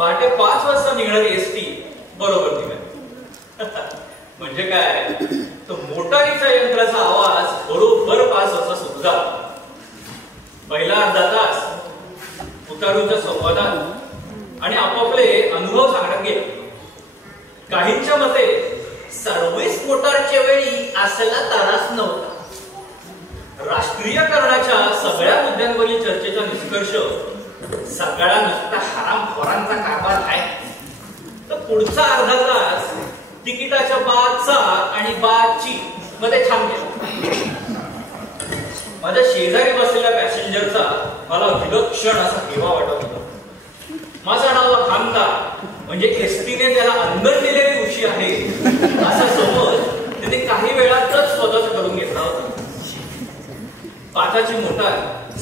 पहाटे 5 वाजता निघणारी एसटी बरोबर दिली. म्हणजे काय, तो मोटारीच्या यंत्राचा आवाज बरोबर 5 वाजता सुरू झाला. पहिला अर्धा तास उतारूच्या संवादात आणि आपापले अनुभव सांगण्यात गेले. काहींच्या मते सर्व्हिस मोटारच्या वेळी असला त्रास नव्हता. राष्ट्रीयकरणाच्या सगळ्या मुद्द्यांवरील चर्चेचा निष्कर्ष सगळा नुसता हरामखोरांचा कारभार आहे. तर पुढचा अर्धा तास तिकिटाच्या बादचा आणि बादची मध्ये छान गेला. माझ्या शेजारी बसलेल्या पॅसेंजरचा मला विलक्षण असा हेवा वाटत होता. माझा डावा खामता म्हणजे एसटीने त्याला अंदर दिलेली उशी आहे असा समज त्याने काही वेळातच स्वतःच करून घेतला होता. 5ची मोटार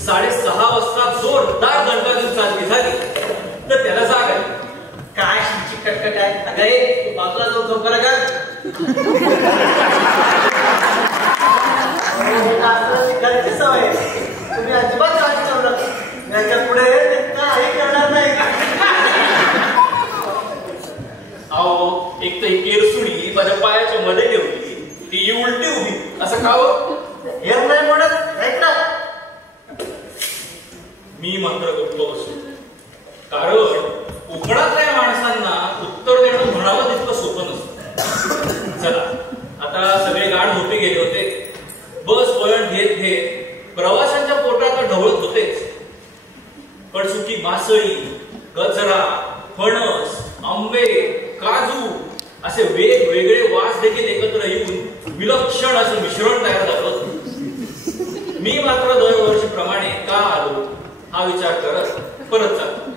6:30 वाजता जोरदार दणका चालली झाली तर त्याला जाग आली. काय कटकट आहे अगं, तू बाजूला जाऊन झोप करा का? घरची सवय, तुम्ही अजिबात काळजी करू नका. याच्या पुढे काही करणार नाही. अहो, एक तर ही केरसुणी माझ्या पायाच्या मध्ये ठेवली, ती उलटी उभी असं खावं हे नाही म्हणत नाही ना. मी मात्र गप्प बसलो, कारण कोकणातल्या माणसांना उत्तर देणं म्हणावं तितकं सोपं नसतं. चला, आता सगळे गाढ झोपी गेले होते. बस वळण घेत घेत प्रवाशांच्या पोटात ढवळत होतेच. कडसुकी मासळी, गजरा, फणस, आंबे, काजू असे वेगवेगळे वास देखील एकत्र येऊन विलक्षण असं मिश्रण तयार झालं. मी मात्र दरवर्षीप्रमाणे का आलो हा विचार करत परत चाललो.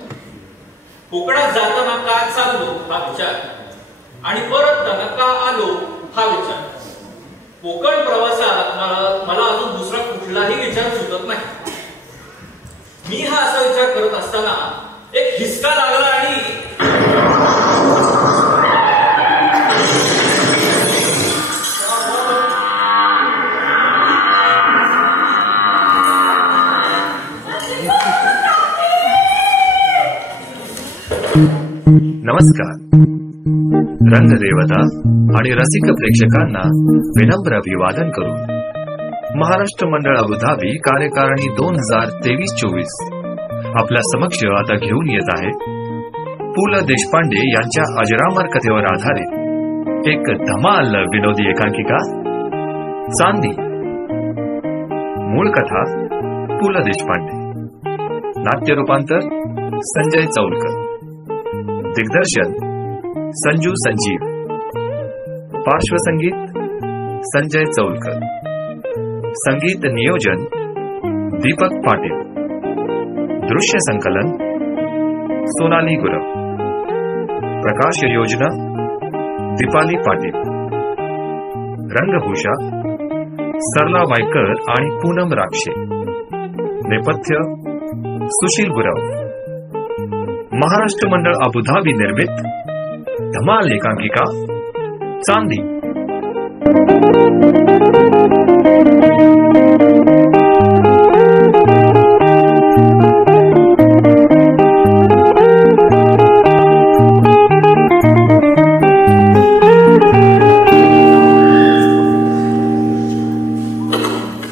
कोकणात जाताना का चाललो हा विचार आणि परतताना का आलो हा विचार. कोकण प्रवासात मला अजून दुसरा कुठलाही विचार सुचत नाही. मी हा असा विचार करत असताना एक हिसका लागला आणि नमस्कार. रंगदेवता आणि रसिक प्रेक्षकांना विनम्र अभिवादन करून महाराष्ट्र मंडळ अबुधाबी कार्यकारिणी 2023-24 आपल्या समक्ष आता घेऊन येत आहे पु ल देशपांडे यांच्या अजरामर कथेवर आधारित एक धमाल विनोदी एकांकिका चांदी. मूळ कथा पु ल देशपांडे, नाट्य रूपांतर संजय चौलकर, दिग्दर्शन संजू संजीव, पार्श्वसंगीत संजय चौलकर, संगीत नियोजन दीपक पाटील, दृश्य संकलन सोनाली गुरव, प्रकाश योजना दीपाली पाटील, रंगभूषा सरला वायकर आणि पूनम राक्षे, नेपथ्य सुशील गुरव. महाराष्ट्र मंडळ अबुधाबी निर्मित धमाल एकांकिका चांदी.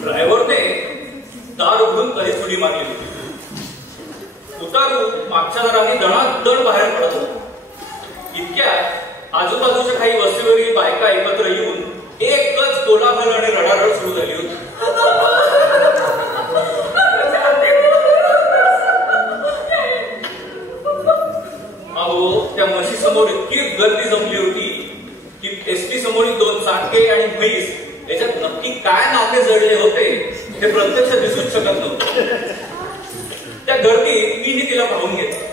ड्रायव्हरने दार उघडून कधीच उडी मारली होती. उतारू मागच्या दाराने दणादण बाहेर पडत होता. इतक्यात आजूबाजूच्या काही वस्तीवरील बायका एकत्र येऊन एकच कोलाहल आणि रडारड सुरू झाली होती. अहो, त्या म्हशी समोर इतकी गर्दी जमली होती की एसटी समोरील 2 चाटके आणि म्हैस याच्यात नक्की काय नाते जडले होते हे प्रत्यक्ष दिसूच शकत नव्हते. त्या गर्दीत मीही तिला पाहून घेतलं.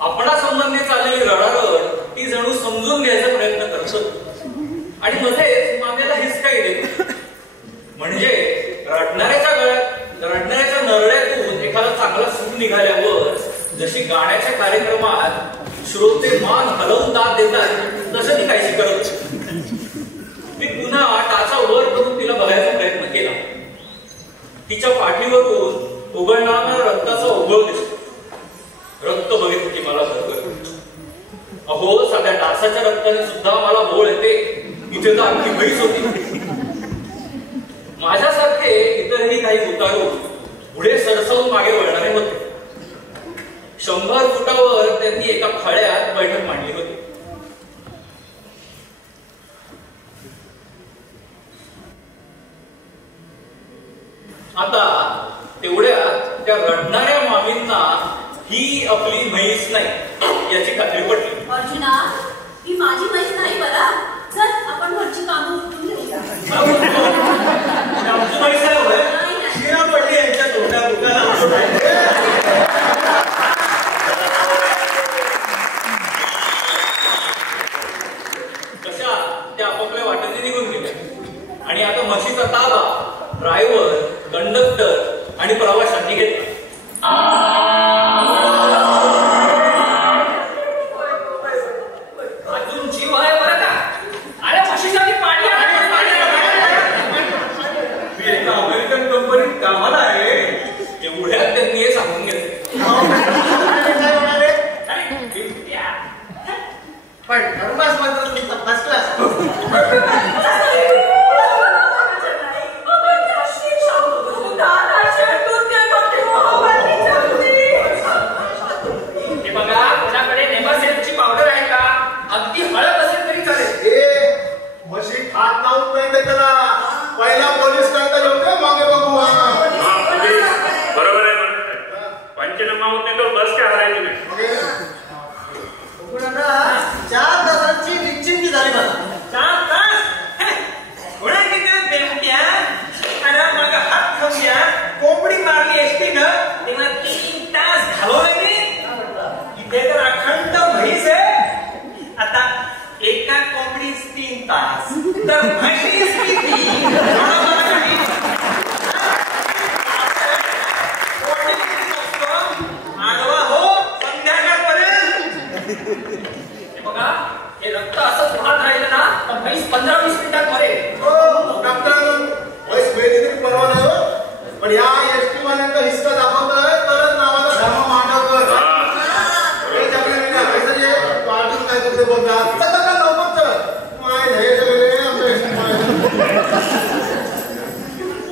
आपणासंबंधी चाललेली रडारड ती जणू समजून घ्यायचा प्रयत्न करत होती आणि मध्येच मागेला हिसकाही देत. म्हणजे रडणाऱ्याच्या नरड्यातून एखादा चांगला सूर निघाल्यावर जशी गाण्याच्या कार्यक्रमात श्रोते मान हलवून दाद देतात तसं ती काहीशी करत होती. मी पुन्हा टाचा वर करून तिला बघायचा प्रयत्न केला. तिच्या पाठीवरून उघडणारा रक्ताचा ओघळ दिसतो. रक्त बघितलं की मला भरभर. अहो, सगळ्या डासाच्या रक्ताने सुद्धा मला बोळ येते. इथे तर अख्खी म्हैस होती. माझ्यासारखे इतरही काही उतारू पुढे सरसवून मागे वळणारे होते. 100 फुटावर त्यांनी एका खळ्यात बैठक मांडली होती. आता तेवढ्या त्या रडणाऱ्या मामींना ही आपली म्हैस नाही याची खात्री पडली. अर्जुना, ही माझी म्हैस नाही बरा. चल आपण घरची कामं उठून घेऊया. आमची म्हैस आहे शिरा पडली यांच्या तोंडा दुकानात. कशा त्या आपापल्या वाटेने निघून गेल्या आणि आता म्हशीचा ताबा ड्रायव्हर, कंडक्टर आणि प्रवाशांनी घेतला. अजून जीव आहे बरं का? अरे म्हशीसाठी पाणी मी एका अमेरिकन कंपनीत कामाला आहे. एवढ्यात त्यांनी हे सांगून घेतले. पण धर्मास मात्र तुमचा फर्स्ट क्लास.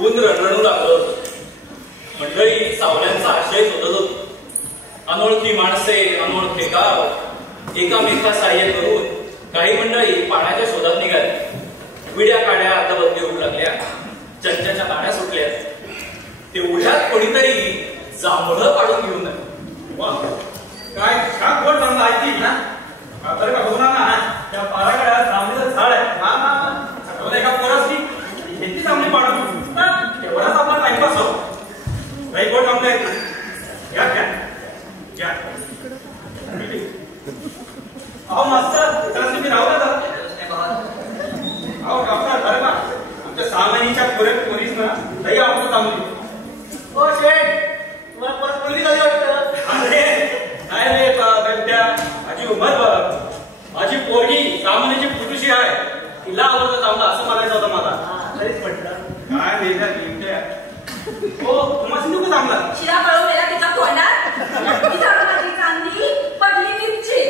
ऊन रणरणू लागलं होतं. मंडळी सावल्यांचा आश्रय शोधत होती. अनोळखी माणसे, अनोळखे गाव एकामेका सहाय्य करून काही मंडळी पाण्याच्या शोधात निघाली. विड्या काड्या आता बदली होऊ लागल्या. चंच्याच्या काड्या सुटल्या. तेवढ्यात कोणीतरी जांभळं काढून घेऊन आले. काय छान गोड चांगला ऐकतील ना. बरं का बघू ना त्या पाराकडे जांभळीचं झाड आहे. एका पोराची ह्याची चांगली पाडू तेवढाच आपला टाइमपास हो. काही गोड चांगले आहेत. घ्या घ्या घ्या. अहो मास्तर त्याला तुम्ही राहू नका. अहो डॉक्टर बरं का आमच्या 6 महिन्याच्या पोरीस ना लई आवडतं चांगली. हो शेठ तुम्हाला परत मुलगी झाली वाटतं. अरे काय रे गड्या माझी उमर बघ. माझी पोरगी 6 महिन्याची पुरुषी आहे. तिला आवडतं चांगलं असं म्हणायचं होतं मला. तरीच म्हटलं काय वेगळा निमट्या. हो तुम्हाला नको चांगला शिरा पळवलेला तिच्या तोंडात. तिच्या माझी चांदी पडली मिरची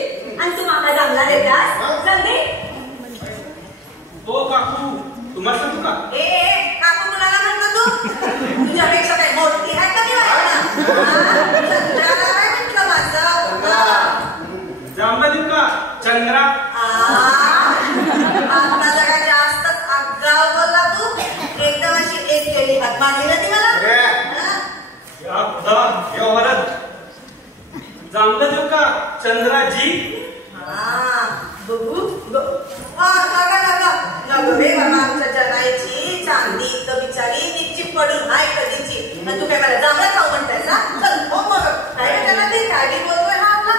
आणि तू माका चांगला देतास. जल्दी. हो काकू तुम्हाला सांगू का. ए काकू कुणाला म्हणतो तू. तुझ्यापेक्षा काही मोठी आहे का नाही. चंद्राला काय म्हटलं माझं. जांभळा देऊ का चंद्रा. आता जगा जास्तच आगाव बोलला तू. एकदम अशी एक केली हात मारली ना ती मला. जांभळा देऊ का चंद्राजी. बघू आमच्या जगायची चांदी तर बिचारी निश्ची पडून हाय कधीची. तू काय मला जांभळा खाऊ म्हणतायस ना. चल हो मग काय त्याला ते काय बोलतोय हा आपला.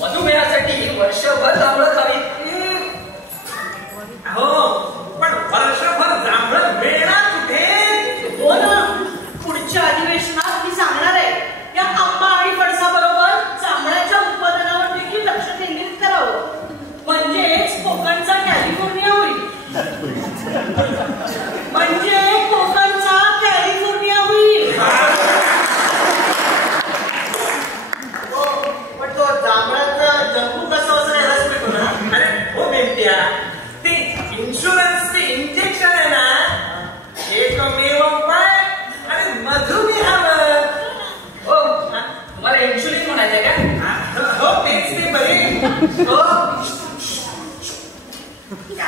मधुमेहासाठी वर्षभर जांभळं खावी. हो पण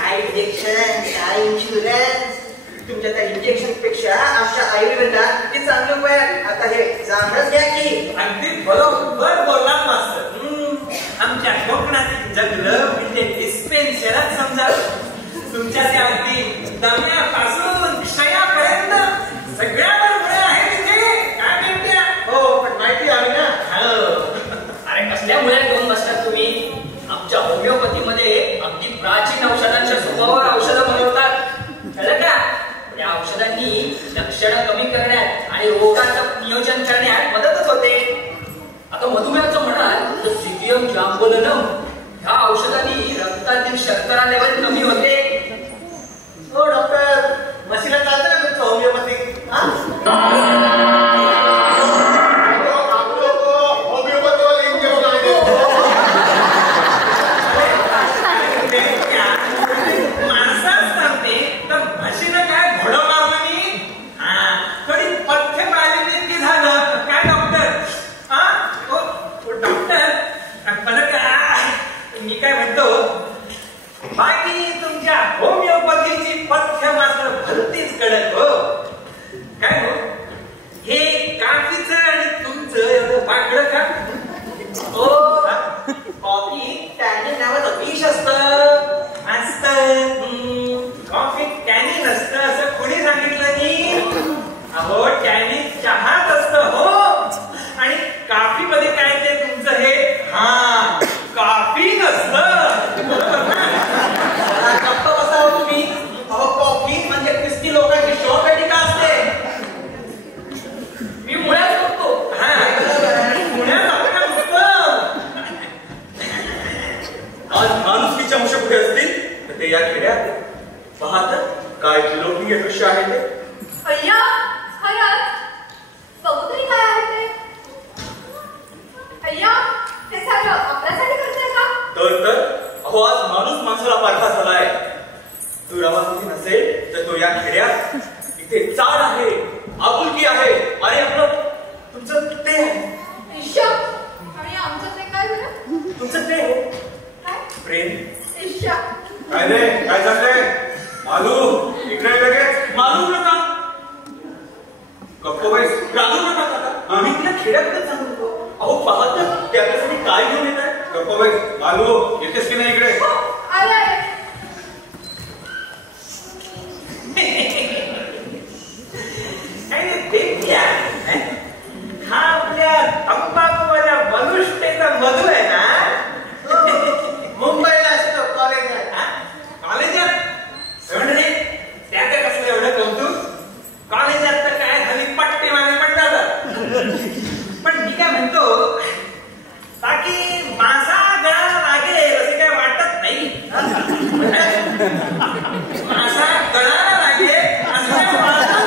काय इंजेक्शन काय इन्शुरन्स तुमच्या त्या इंजेक्शन पेक्षा आमच्या आयुर्वेदात किती चांगले उपाय आता हे जांभळच घ्या की अगदी बरोबर बोलणार मास्तर आमच्या कोकणातील जंगल म्हणजे डिस्पेन्सरच समजा तुमच्या त्या अगदी दम्यापासून क्षयापर्यंत सगळ्यावर गोळ्या आहेत तिथे काय भेटत्या हो पण माहिती हवी ना अरे कसल्या मुळे घेऊन बसतात तुम्ही आमच्या होमिओपॅथीमध्ये अगदी प्राचीन औषधांच्या स्वभावावर औषधं बनवतात कळलं का त्या औषधांनी लक्षणं कमी करण्यात आणि रोगाचं नियोजन करण्यात मदतच होते आता मधुमेहाचं म्हणाल तर सिकियम जांबोलनम ह्या औषधांनी रक्तातील शर्करा लेवल कमी होते हो डॉक्टर मशीला चालतं का तुमचं होमिओपॅथिक बाकी तुमच्या होमिओपॅथीची पथ्य मात्र भलतीच कडक हो काय हो हे काफीचं आणि तुमचं एवढं बाकडं का हो कॉफी टॅनिन नावाचं विष असतं कॉफी टॅनिन असतं असं कोणी सांगितलं नी अहो टॅनिन चहात असतं हो आणि काफी मध्ये काय ते तुमचं हे हा काफी नसतं गप्प बसा हो तुम्ही अहो कॉफी म्हणजे क्रिस्ती लोकांची शॉर्ट का असते मी मुळात बघतो पुण्यात आपल्याला नुसतं आज माणुसकीच्या अंश कुठे असतील तर ते या खेड्यात पाहत काय लोकप्रिय दृश्य आहे ते अय्या खरंच बघू तरी काय आहे ते अय्या हे सगळं आपल्यासाठी करते का तर अहो आज माणूस माणसाला पारखा झालाय दुरावासाठी नसेल तर तो या खेड्यात इथे चाड आहे आपुलकी आहे आणि आपलं तुमचं ते आहे ईश्या आणि आमचं ते काय बरं तुमचं ते आहे काय प्रेम ईश्या काय रे काय चाललंय मालू इकडे लगेच मालूम नका गप्प बाईस रागू नका काका मी तिला खेड्याकडे सांगू नको अहो पाहत ते आपल्यासाठी काय घेऊन येत आहे गप्प बाईस मालू येतेस की नाही इकडे आले आले हा आपल्या तंबाखूवाल्या बलुष्टेचा मधू आहे ना मुंबईला असतो कॉलेजात कॉलेजात रे त्याचं कसलं एवढं कौतुक कॉलेजात तर काय हल्ली पट्टे मागे पडतात पण मी काय म्हणतो बाकी माझा गळा लागेल असे काय वाटत नाही माझा गळा लागेल असं काय वाटत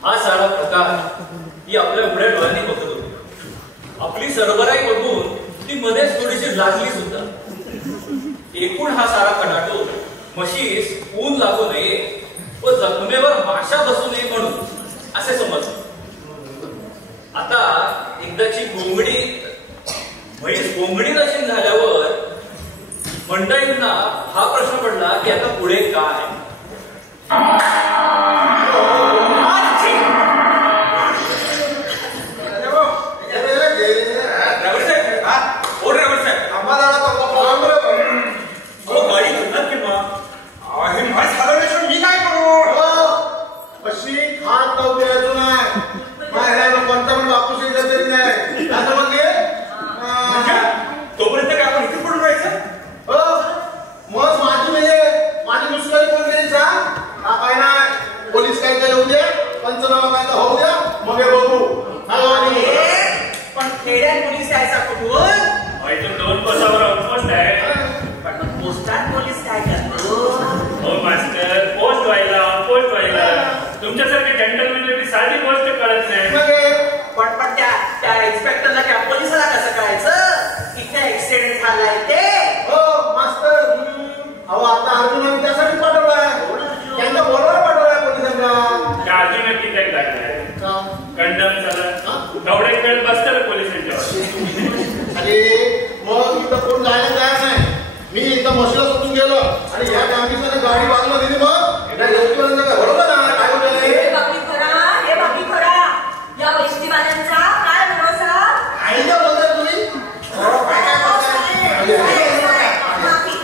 हा सारा प्रकार ही आपल्या उघड्या डोळ्यांनी बघत होती आपली सरबराई बघून ती मध्येच थोडीशी लागली सुद्धा एकूण हा सारा कटाटो म्हशीस ऊन लागू नये व जखमेवर माशा बसू नये म्हणून असे समजलं आता एकदाची घोंगडी म्हैस घोंगडी रशीन झाल्यावर मंडळींना हा प्रश्न पडला की आता पुढे काय गाडी घेतात किंवा मी काय करू अशी हात नव्हती नाही माझ्या कोणता पण बापूस येत तरी नाही असं म्हणजे तोपर्यंत काय आपण इथे पडून राहायचं मग माझी म्हणजे माझी मुस्करी कोण गेली सांग हा काय नाही तेवढे वेळ बसतात पोलीस स्टेशनवर. अरे मग इथं कोण जायला तयार नाही. मी इथं मशीला सुटून गेलो आणि या डांबीसाने गाडी बाजूला दिली. मग या एसटीवाल्यांचं काय बरोबर ना काय बोलले हे बाकी खरा या एसटीवाल्यांचा काय भरोसा. आई का बोलताय तुम्ही?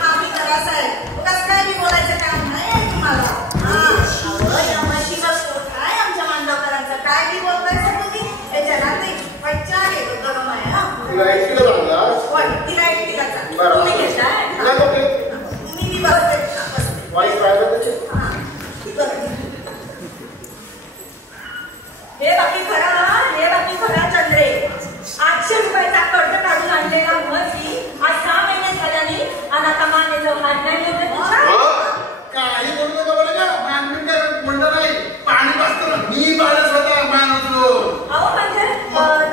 माफी करा साहेब. कसं काय मी बोलायचं काम नाही तुम्हाला. या म्हशीवर पोट आहे आमच्या मांडवकरांचा. काय मी बोलताय सर तुम्ही. हे जरा ते बच्चा आहे गरम आहे. तिला एकटीला लागलास? तिला एकटीला चाल. बरं. तुम्ही घेताय मी बसते. वाईट राहिलं त्याचे हे बाकी खरा चंद्रे. 800 रुपयाचा कर्ज काढून आणलेला म्हशी आज 6 महिने झाल्याने आणि आता माने जाऊन नाही होते तुझ्या. काही बोलू नका बरं का. म्हणलं नाही पाणी पाजतो मी बाळच होता मान होतो. अहो म्हणजे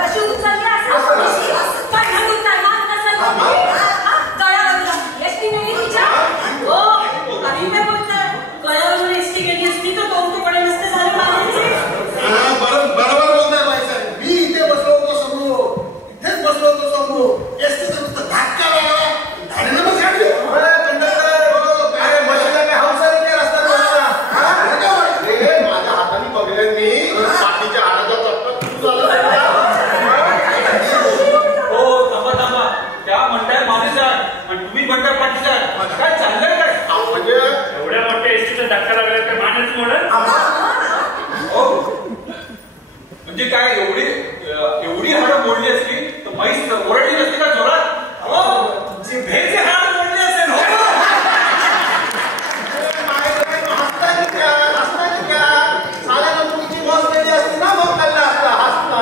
तशी उचलली असं पण हलून नाही मान नसेल गळ्यावर एसटी नेली तिच्या. हो काही काय बोलताय. गळ्यावर एसटी गेली असती तर 2 तुकडे नसते झाले मानायचे. बरोबर बोलताय बाई साहेब. मी इथे बसलो होतो समोर. इथेच बसलो होतो समोर. एसटीचा नुसतं धक्का लागला. धाडीनं मग काढले. काय मशीला काय हौसा नाही रस्ता माझ्या हाताने बघितलं मी. पाठीच्या हाडाचा चप्पल सुरू झाला. हो थांबा त्या म्हणताय मानेसार आणि तुम्ही म्हणताय पाठीसार. काय चाललंय काय? म्हणजे एवढ्या मोठ्या एसटीचा धक्का लागला काय मानच मोडल. हो म्हणजे काय एवढी हाडं मोडली असली तर म्हैस ओरडली नसती का जोरात? हो जिभेचे हाड मोडले असेल. साऱ्या तुमची बस गेली असती ना मग खाल्ला असता हसता.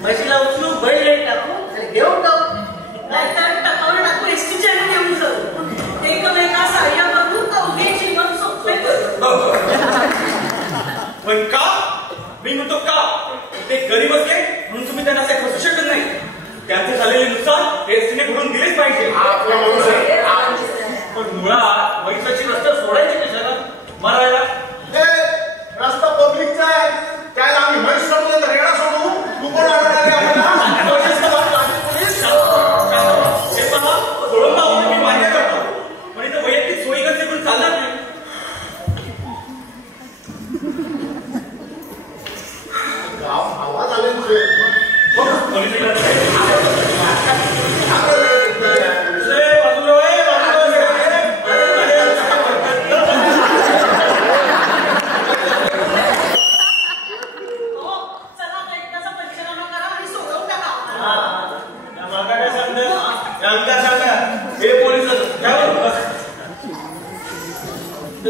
म्हशीला उचलू बैल टाकू घेऊन जाऊ. नाहीतर टाकावर टाकू एसटीच्या घेऊन जाऊ. एकमेका साह्य बघून अवघे जीवन सोपे करू. पण का? मी म्हणतो का? ते गरीब असले म्हणून तुम्ही त्यांना असे फसू शकत नाही. त्यांचे झालेले नुकसान एसटीने भरून दिलेच पाहिजे. पण मुळात म्हैसाची रस्ता सोडायची कशाला? मरायला रस्ता पब्लिकचा आहे. त्याला आम्ही म्हैस सोडू तर रेडा सोडू. तू कोण आला सोडून मी मान्य करतो. पण इथं वैयक्तिक सोयी कसे पण चालणार नाही. आवाज आले तुझे.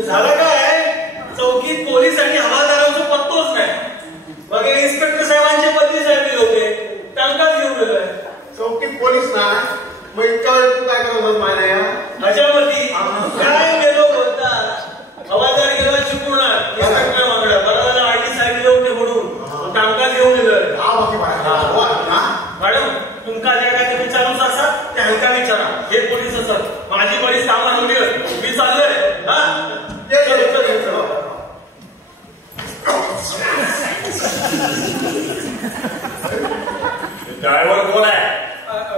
झालं काय? चौकीत पोलीस आणि हवालदारांचा पत्तोच नाही. मग इन्स्पेक्टर साहेबांचे बदली साहेब होते. त्यांनाच घेऊन गेलोय. चौकीत पोलीस ना. मग इतका वेळ तू काय करत होत मायला या अशामध्ये काय गेलो होता. हवालदार गेला चिपळूण. इन्स्पेक्टर मागला बरोबर आरटी साहेब होते म्हणून कामकाज घेऊन गेलोय. मॅडम तुमका ज्या काय ते विचारूच असतात त्या हलका विचारा. हे पोलीस असतात. माझी बरीच कामं हवली मी चाललोय. ड्रायव्हर कोण आहे?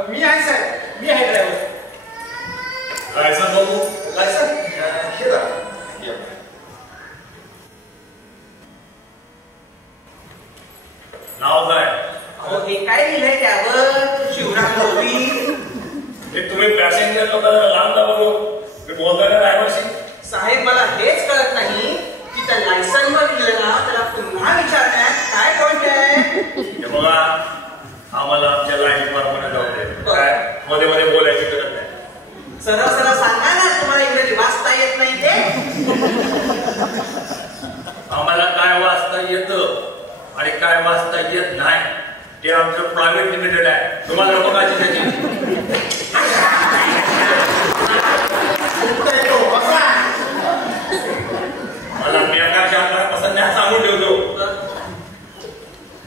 मी आहे साहेब. मी आहे ड्रायव्हर. इंडियन लोकांना लहान बघू मी बोलतोय ना ड्रायव्हरशी. साहेब मला हेच कळत नाही की त्या लायसनवर लिहिलं ना त्याला पुन्हा विचारण्यात काय पॉईंट आहे. हे बघा आम्हाला आमच्या लाईन डिपार्टमेंटला जाऊ दे, काय मध्ये मध्ये बोलायची गरज नाही. सरळ सरळ सांगा ना तुम्हाला इंग्रजी वाचता येत नाही ते. आम्हाला काय वाचता येतं आणि काय वाचता येत नाही ते आमचं प्रायव्हेट लिमिटेड आहे. तुम्हाला बघायची त्याची. मला बेकारच्या हातात पसंत नाही सांगून ठेवतो.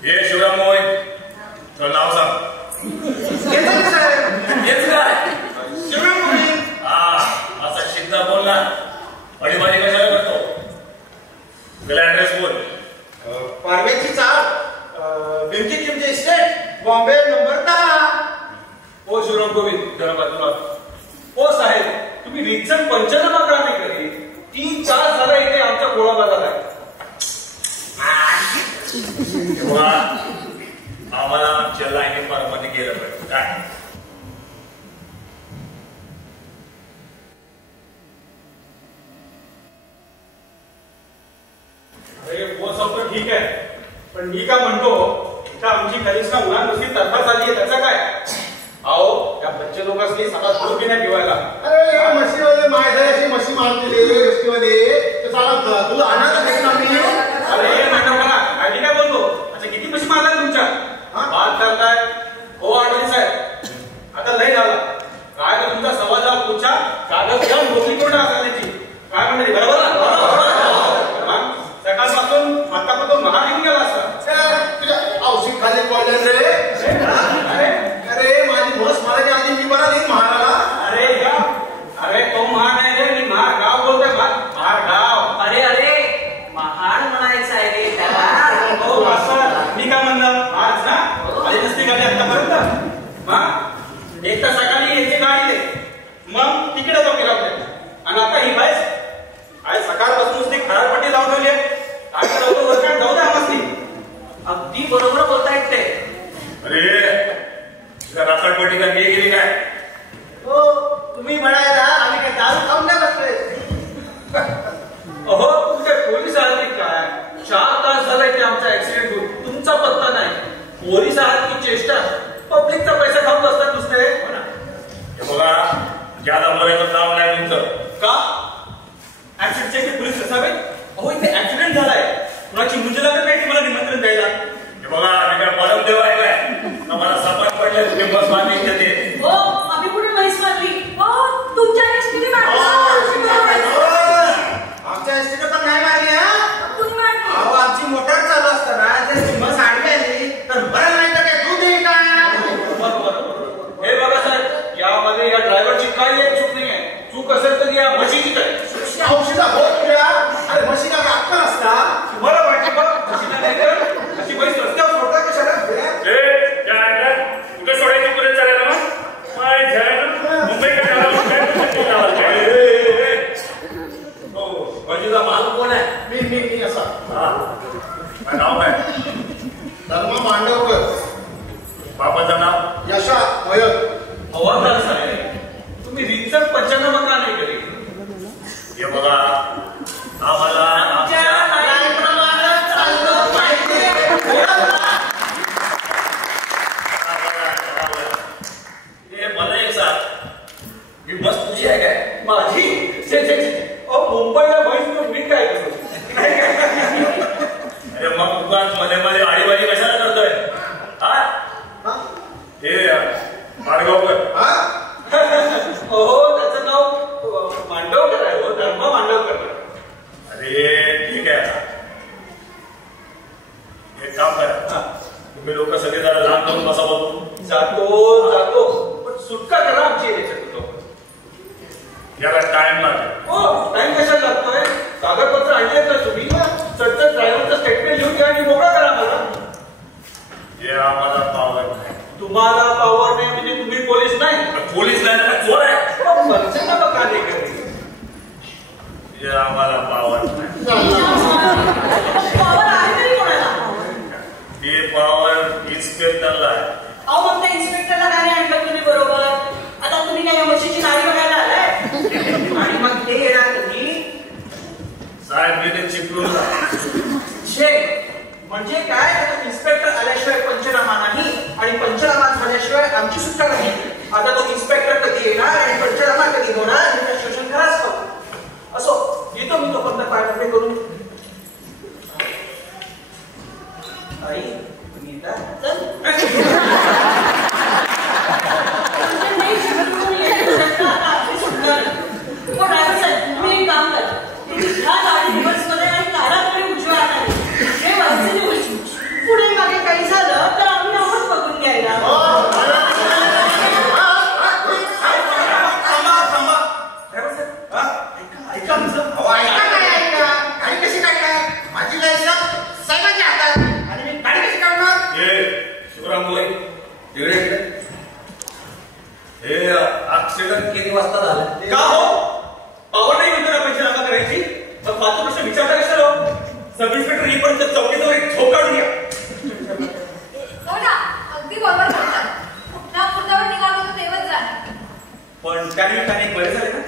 हे शिवराम मोहित तर नाव सांग. हेच काय शिवराम मोहित. हा असा शिद्धा बोल ना. अडीबाजी कशाला करतो. त्याला ऍड्रेस बोल. पारवेची चाळ बिमकी किमचे इस्टेट बॉम्बे नंबर 10. ओ शिवराम गोविंद जरा बाजूला. ओ साहेब तुम्ही रितसर पंचनामा करा नाही कधी. 3-4 झाला इथे आमच्या गोळा बाजार आहे. आम्हाला आमच्या लाईनी मध्ये गेलं पाहिजे काय. अरे वो सब तर ठीक आहे पण मी का म्हणतो इथं आमची कनिष्ठ उन्हाळ नुसती तरफा झाली आहे त्याचा काय. अहो या बच्चे लोकांनी सगळा थोडं पिण्या ठेवायला. अरे या म्हशीवाले मायदाशी म्हशी मारलेले एसटीवाले तुला अनाथ आहे ना मी. अरे नाटक मला आयडी काय बोलतो. अच्छा किती म्हशी मारल्या तुमच्या बात करताय. हो आठवणी साहेब आता लय झाला काय तर तुमचा सवाजा पुढच्या कागद घ्या नोकरी कोण असण्याची काय म्हणते बरोबर ना. सकाळपासून आतापर्यंत महाग येऊन गेला असता. तुझ्या औषध खाली पडले रे. अरे माझी म्हस मारायच्या आधी मी बरा नाही महाराला. अरे तो महान आहे रे. मी महार गाव बोलतोय. महार गाव. अरे अरे महाड म्हणायचं आहे रे त्याला. हो असं मी काय म्हणलं आज ना आली नसती गाडी आतापर्यंत. एक तर सकाळी येते गाडी मग तिकडे जाऊ गेला आणि आता ही बाईस आज सकाळपासून ती खराबपट्टी लावून ठेवली आहे. काय करावं वर काय जाऊ द्या मस्ती. अगदी बरोबर बोलतायत ते. अरे राखडपट्टी का गेली काय. हो तुम्ही म्हणायला आम्ही काय दारू खाऊन नाही बसलोय. अहो तुमच्या पोलीस आहात की काय. 4 तास झालाय ते आमचा ऍक्सिडेंट होऊन तुमचा पत्ता नाही. पोलीस आहात की चेष्टा. पब्लिकचा पैसा खाऊन बसतात नुसते. हे बघा ज्यादा बोलायचं काम नाही तुमचं. का ऍक्सिडेंटचे पोलीस असावे. अहो इथे ऍक्सिडेंट झालाय. कुणाची मुंज लागत नाही मला निमंत्रण द्यायला. हे बघा आम्ही काय परमदेव आहे काय. आम्हाला सपाट पडले तुम्ही बस मारली ते. हो आम्ही कुठे म्हैस मारली. हो तुमच्या एसटीने मारली. आमच्या एसटीने पण नाही मारली. तुम्ही मारली. अहो आमची मोटार चालू असताना जर बस आडवी आली तर बरं नाही तर काय तू देईल का. हे बघा सर यामध्ये या ड्रायव्हरची काही एक चूक नाही आहे. चूक असेल तर या म्हशीची काय. औषधा होत तुझ्या. अरे म्हशी का अक्कल असता. तुम्हाला वाटते बघ म्हशीला नाही तर अशी म्हैस रस्त्यावर सोडता कशाला. कुठे सोडायची पुढे चालायला मग मुंबई तुझा माल कोण आहे. मी असा नाव काय. धर्मा मांडवकर. बाबाचं नाव यशा मयत. हवालदार साहेब तुम्ही रितसर पंचनामा का नाही करी. हे बघा आम्हाला मला एक सांग ही बस तुझी आहे काय. माझी मुंबईला म्हैस मी काय करू. अरे मग दुकान मध्ये मध्ये आडीबाजी कशाला करतोय. हा हे माडगावकर. हो त्याचं नाव मांडवकर आहे. हो धर्मा मांडवकर. अरे ठीक आहे एक काम करा तुम्ही लोक सगळे जरा लांब करून बसा बघू. जातो पण सुटका करा आमची याच्यातून. याला टाइम लागेल. हो टाइम कशाला लागतोय. कागदपत्र आणले तर तुम्ही चटचट ड्रायव्हरचं स्टेटमेंट लिहून घ्या आणि मोकळा करा मला. हे आम्हाला पावर नाही. तुम्हाला पॉवर नाही म्हणजे तुम्ही पोलीस नाही. पोलीस नाही तर चोर आहे. पंचनामा का नाही करेल. हे आम्हाला पावर नाही. पॉवर आहे तरी कोणाला. ते पावर इन्स्पेक्टरला आहे. अहो मग त्या इन्स्पेक्टरला काय नाही आणलं तुम्ही बरोबर. आता तुम्ही काय या म्हशीची नाडी बघायला आलाय? आणि मग ते येणार कधी? साहेब मी ते चिपळून म्हणजे काय? इन्स्पेक्टर आल्याशिवाय पंचनामा नाही आणि पंचनामा झाल्याशिवाय आमची सुट्टा नाही. आता तो इन्स्पेक्टर कधी येणार आणि पंचनामा कधी होणार हे त्या शोषण कराच पाहतो. असो, येतो मी तो पंत पाठवणे करून. आई तुम्ही येता? चल. नाही शिवरून येऊ शकता, आता आपली सुटणार. पण ड्रायव्हर साहेब, तुम्ही एक काम करा. ह्या गाडी रिव्हर्समध्ये आणि काढा तुम्ही उजव्या हाताने. हे व्हायचं नाही उलटून. पुढे मागे काही झालं तर आम्ही आहोत बघून घ्यायला. ऐका आमचं. ऐका काय ऐका? गाडी कशी काढणार? माझी लायसन साहेबांच्या हातात आणि मी गाडी कशी काढणार? शिवराम बोले तिकडे हे ऍक्सिडेंट किती वाजता झालं? का हो? पावर नाही म्हणतो ना पंचनामा करायची. मग फालतू प्रश्न विचारता कशाला? सब इन्स्पेक्टर येईपर्यंत चौकीजवळ एक झोप काढून घ्या. हो ना, अगदी बरोबर बोलतात. ना पुरतावर निघालो तर तेव्हाच जाणार. पण त्यानिमित्ताने बरे झाले ना?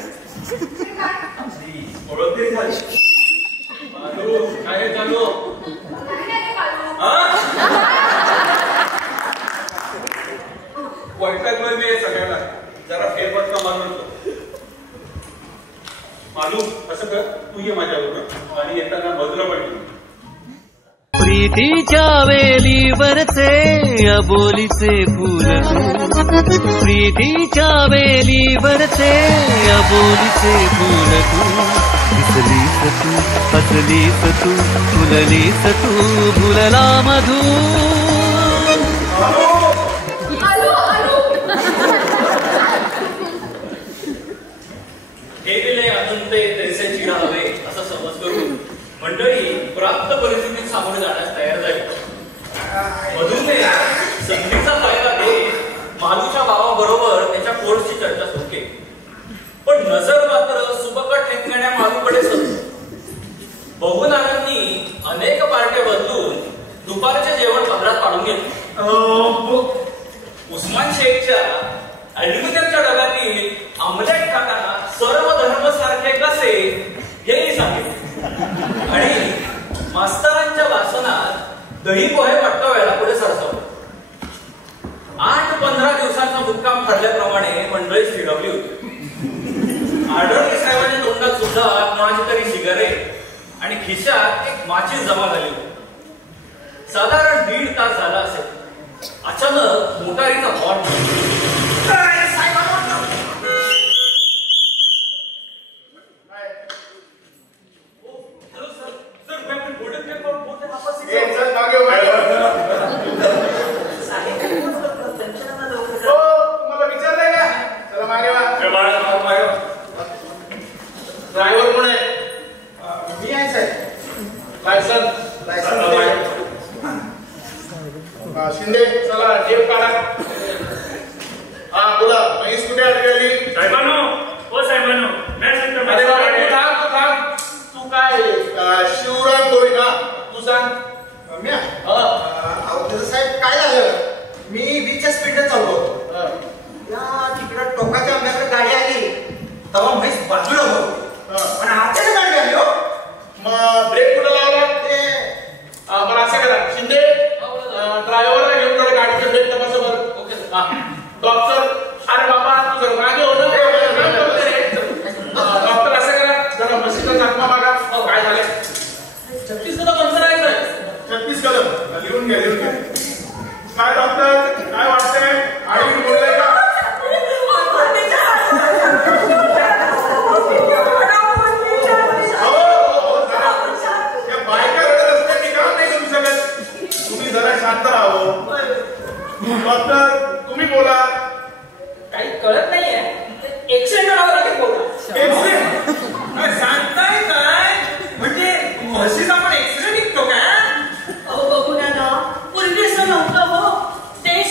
ओळख तरी झाली. बाजू काय चालू? नाही नाही काढू. वैतागलोय मी सगळ्याला. जरा फेरफटका मारून मालू असं कर, तू ये माझ्याबरोबर आणि येताना बाजूला पडली. प्रीतीच्या वेलीवरचे अबोलीचे फूल तू, प्रीतीच्या वेलीवरचे अबोलीचे फूल तू, दिसलीस तू, हसलीस तू, फुललीस तू, फुलला मधू. आलो आलो. हे गेले अनंते तैसे चिडावे असा समज करून मंडळी प्राप्त परिस्थितीत सामोरे जाण्यास तयार झाली. मधूने संधीचा फायदा घेत मालूच्या भावाबरोबर त्याच्या कोर्सची चर्चा सुरू केली. पण नजर मात्र सुबकट ठेकण्याच्या मालूकडेच होती. बहुनारांनी अनेक पार्ट्या बदलून दुपारचे जेवण पदरात पाडून घेतले. उस्मान शेखच्या अॅल्युमिनियमच्या डब्यातील आमलेट खाताना सर्व धर्म सारखे कसे हेही सांगितले आणि मास्तरांच्या वासनात दही पोहे पटकावायला पुढे सरसावले. 8-15 दिवसांचा मुक्काम ठरल्याप्रमाणे मंडळी स्थिरवली होती. आढळले साहेबांच्या तोंडात सुद्धा कोणाची तरी सिगारेट आणि खिशात एक माचीस जमा झाली होती. साधारण 1.5 तास झाला असेल. अचानक मोटारीचा हॉर्न तुम्हाला विचारलंय का? चला मागे वा. ड्रायव्हर कोण आहे? मी आहे साहेब. लायसन शिंदे चला जेब काढा. हा बोला. म्हैस कुठे अडकली? साहेबांनो ओ साहेबांनो अरे बाबा, तू थांब. तू काय शिवराम दोय ना? तू सांग. म्या अहो त्याचं साहेब काय झालं? मी बीचच्या स्पीडने चाललो होतो. या तिकडं टोकाच्या आंब्याकडे गाडी आली तेव्हा म्हैस बाजूला होती. पण आताच गाडी आली हो. मग ब्रेक कुठं लावला? ते मला असं करा शिंदे ड्रायव्हरला घेऊन जरा गाडीचं ब्रेक तपासा बरं. Okay doctor. अरे बाबा तू जरा मागे हो ना. डॉक्टर असं करा जरा मशीनचा चाकमा मागा. काय झालंय? 36 कदम अंतर आहे सर. 36 कदम. लिहून घ्या. काय डॉक्टर काय वाटतंय? आडवी बोललाय का? बायका रडत असल्या की काम नाही करू शकत. तुम्ही जरा शांत राहावं. डॉक्टर तुम्ही बोला. काही कळत नाहीये. एक्सिडेंट करावं लागेल बोला. सांगताय काय? म्हणजे म्हशीचा पण एक्सिडेंट निघतो का? अहो बघू ना, पूर्वी असं नव्हतं हो. ते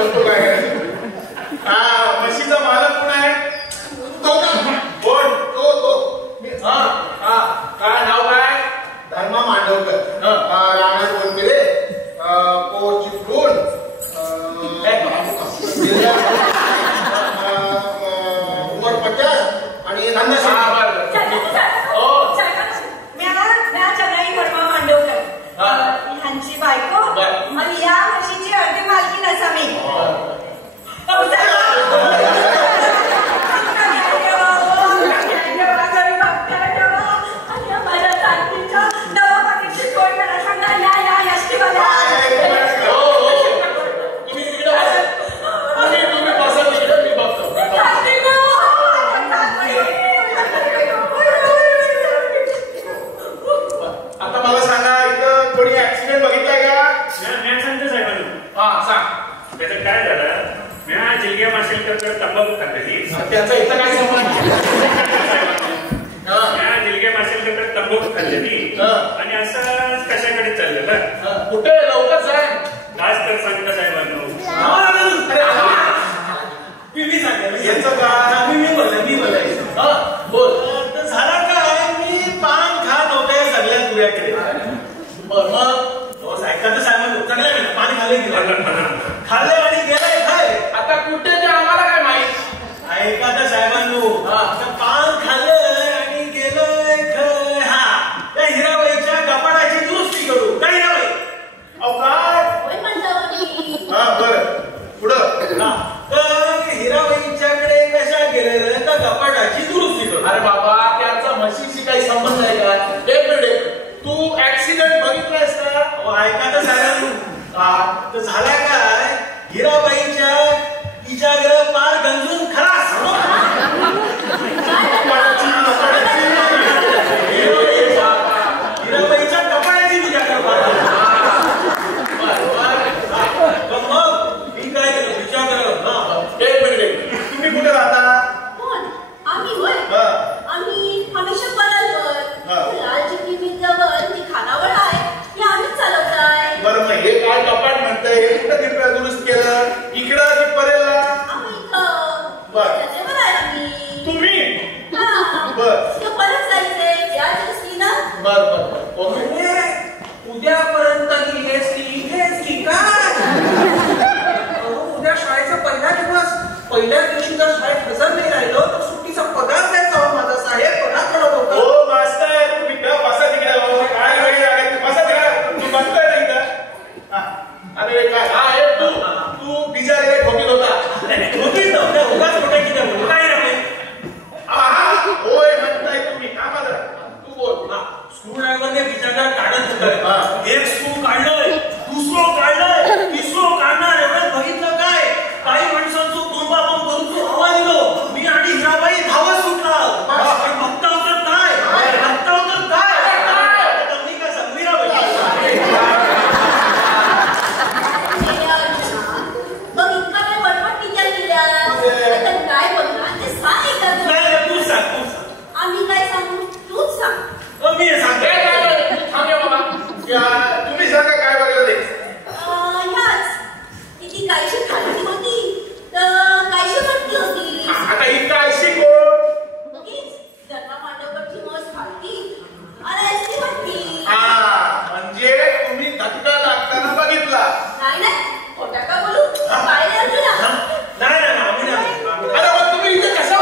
म्हणतो काय म्हशीचा मालक कोण आहे? कोण? तो काय नाव काय? धर्मा मांडवकर. राहणार कोणते को चिपळूण उमर 50 आणि ह्यांची बायको आणि या म्हशीची अर्धी मालकी नसा मी. माझ्या चालतीच्या दवाखान्याची सोय करा सांगा. या यष्टीवाल्या आता मला सांगा, इथं कोणी ऍक्सिडेंट बघितलाय का? मी सांगतो साहेबांना. सांग. त्याचं काय झालं, मी जिल्ह्या माशेलकर तंबाखू खाल्लेली. त्याचा इथं काय संबंध? जिल्ह्या माशेलकर तंबाखू खाल्लेली आणि असं कशाकडे चाललेलं. कुठे लवकर साहेब? आज तर सांगता साहेबांना. मी सांगेल याचं का? मी बोलायचं. बोल. तर झाला काय, मी पान खात होते सगळ्या दुव्याकडे. मग सायकाचं साहेब चांगल्या मी पाणी खाल्ले आणि गेलाय काय. आता कुठे ते आम्हाला काय माहित? ऐका तर साहेबांनो, पान खाल्लंय आणि गेलंय खय. त्या हिराबाईच्या कपाडाची दुरुस्ती करू. काय हिराबाई? बरं पुढं. तर हिराबाईच्याकडे कशा गेलेलं तर कपाडाची दुरुस्ती करू. अरे बाबा, त्याचा म्हशीशी काही संबंध आहे का? एक मिनिट, तू ऍक्सिडेंट बघितलायस का? ऐका तर साहेबांनो, तर झाला काय, हिराबाईच्या तिच्याकडे पार गंजून खलास. हिराबाईच्या कपाडाची तिच्याकडे पार. मग मी काय केलं विचार करत. एक मिनिट, तुम्ही कुठे राहता? आम्ही होय, आम्ही हमेशा परालवर लाल चिठ्ठी जी खानावळ आहे हे आम्हीच चालवताय. बरं, मग हे काय कपाट म्हणतंय? हे कुठं कृपया दुरुस्त केलं? इकडं की परेला? आम्ही इथं बरं. त्याच्यावर आहे आम्ही. तुम्ही? हा. बरं. इथं परत जायचंय या दृष्टीनं. बरं ओके. उद्यापर्यंत इथेच की काय? उद्या शाळेचा पहिला दिवस. पहिल्या दिवशी जर शाळेत हजर नाही राहिलो तर सुट्टीचा पगार द्यायचा हो माझा साहेब. पगार होता. हो मास्तर, तुम्ही बसा तिकडे. काय वगैरे बसा तिकडे. तू बसतोय ना इथं? अरे काय आहे तू बिचारे ठोकीत होता. ठोकीत नव्हत्या, उगाच कुठे किती काय नाही. होय म्हणताय तुम्ही. माझा तू बोल. स्क्रू ड्रायव्हरने बिचारा काढत होतं. एक स्क्रू काढलंय, दुसरं काढलंय, तिसरं काढणार. एवढं बघितलं काय, काही माणसांचं बोंबाबोंब करून तो हवा दिलो. मी आणि हिराबाई धावत सुटला. बघता होतं काय, बघता होतं काय. मी काय सांगू हिराबाई? मग इतका काय बडबड किती केल्या? आता काय बोलणार ते सांग एकदा. नाही, तू सांग. आम्ही काय सांगू तूच सांग. मी सांगते. थांबे बाबा. तुम्ही सांगा काय बघायला ते. ह्याच ती काहीशी खाल्ली होती तर काहीशी म्हटली होती. आता ही काय शिकवण? धर्मा मांडवकरची मस खाल्ली आणि ती म्हटली. म्हणजे तुम्ही धक्का लागताना बघितला? नाही खोटा का बोलू. पाहिले अर्जुना. नाही आम्ही नाही. अरे मग तुम्ही इथे कशा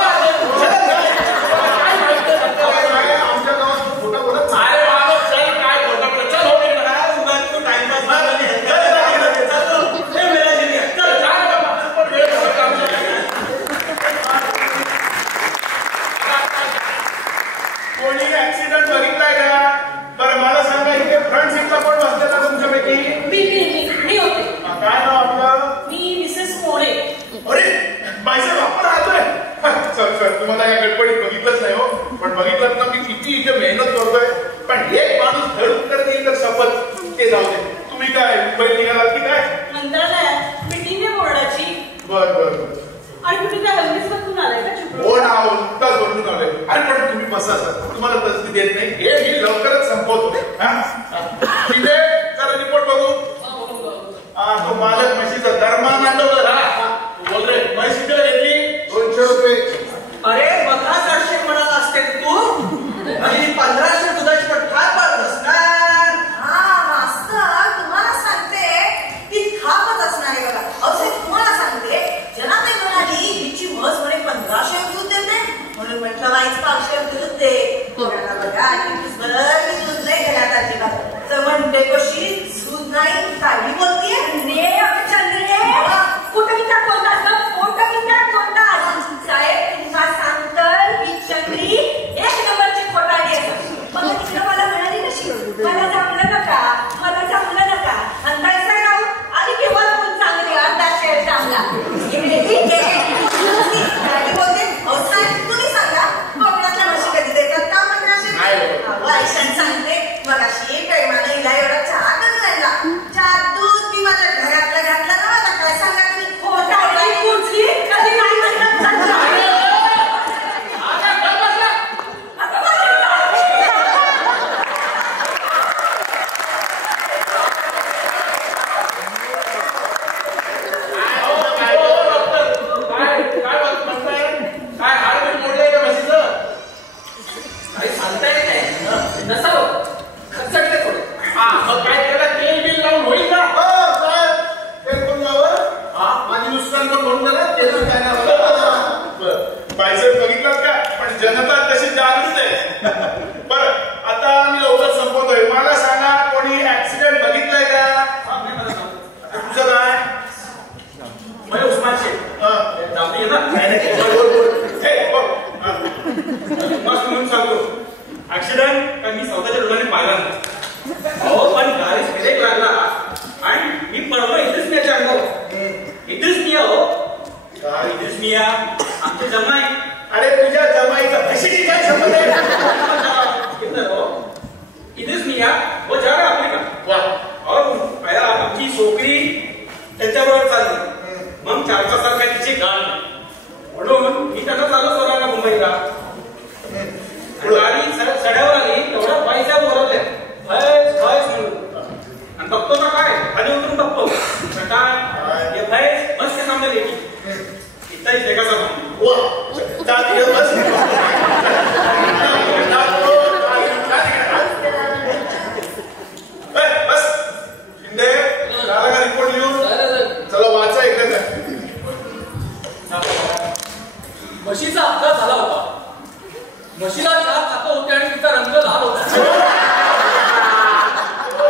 आमच्या गावात खोटा बोलत नाही. अरे बाबा चल, काय खोटा बोलत? चल हो तिकडे. काय उगाच तू टाइमपास मारला नाही. कोणी ऍक्सिडेंट बघितलाय का? बरं मला सांगा, इथे फ्रंट सीटला कोण बसलेला तुमच्यापैकी? मी होते. काय नाव आपलं? मी मिसेस मोरे. अरे बाईसाहेब आपण राहतोय. सर तुम्हाला या गडबडीत बघितलंच नाही हो. पण बघितलं ना मी किती इथे मेहनत करतोय. पण एक माणूस धड उत्तर देईल तर शपथ ते जाऊ दे. तुम्ही काय मुंबईत निघालात की काय? मंत्रालयात मीटिंग आहे बोर्डाची. बरं. आणि तुम्ही काय हल्लीच बघून आलाय का? हो ना, नुकताच बघून आलोय. अरे पण तुम्ही बसा सर, तुम्हाला तसदी देत नाही. हे मी लवकरच संपवतो. तिथे जरा रिपोर्ट बघू. तो मालक म्हशीचा धर्मा मांडवला. म्हशीची काय संबंध आहे? इथेच मी या व जा रे आपली का वा पहिला आमची छोकरी त्यांच्याबरोबर चालली मग 4-5 साल काय तिची गाण म्हणून मी त्यांना चालू सोडायला मुंबईला गाडी चढ्यावर आली तेवढ्या पैसा बोलवल्या भयस म्हणून आणि बघतो ना काय खाली उतरून बघतो काय हे भयस मस्त सामने लेकी इथंही जगाचा वा जात ये बस बस शिंदे झाला का रिपोर्ट लिहून चला वाचा एकदा म्हशीचा अपघात झाला होता म्हशीला 4 दात होते आणि तिचा रंग लाल होता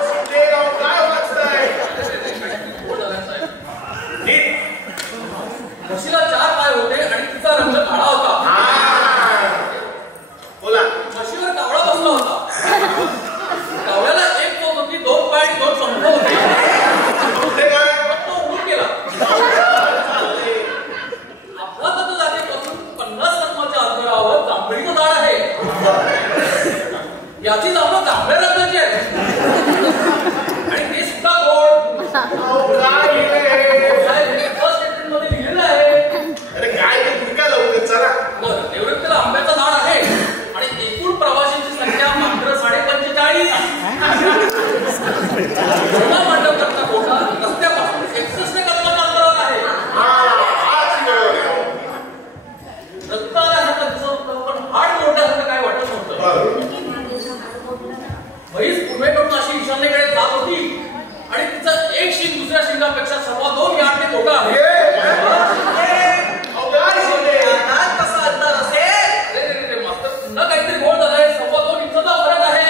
शिंदे राव काय वाचताय म्हशीला 4 पाय होते आणि तिचा रंग काळा होता बोला म्हशीवर कावळा बसला होता कावळ्याला 1 चोच होती 2 पाय आणि 2 पंख होते कुठे काय तो उडून गेला अपघाताच्या जागेपासून 50 तत्वाच्या अंतरावर जांभळीचं झाड आहे याची जांभळं जांभळ्या रंगाची आहे आणि ते सुद्धा गोड फर्स्ट एप्रिल मध्ये लिहिलेलं आहे अरे काय ते गुडका लवकर चला बरं निवृत्तीला आंब्याचं झाड आहे आणि एकूण प्रवाशांची संख्या मात्र 45 मंडप करता कोटा रस्त्यापासून 61 कदमाच्या अंतरावर आहे रक्त आल्यासारखं दिसत होतं पण हाड मोडण्यासारखं काय वाटत नव्हतं म्हैस पूर्वेकडून अशी ईशान्येकडे जात होती आणि तिचं एक शिंग दुसऱ्या शिंगापेक्षा 2.25 यार्डने मोठा आहे कसा अंतर असेल मात्र पुन्हा काहीतरी गोळ झालाय 2.25 इंचाचा फरक आहे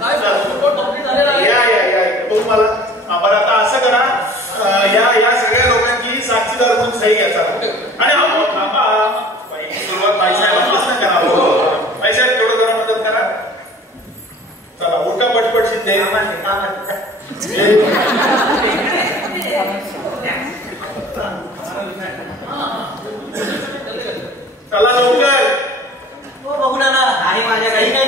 काय रिपोर्ट कंप्लीट झालेला आहे या तुम्हाला बरं आता असं करा या सगळ्या लोकांची साक्षीदार म्हणून सही घ्या चला आणि सुरुवात पैसा करा पैसा तेवढं जरा मदत करा चला उठा पटपट शिंदे चला लवकर बघू ना नाही माझ्या काही काय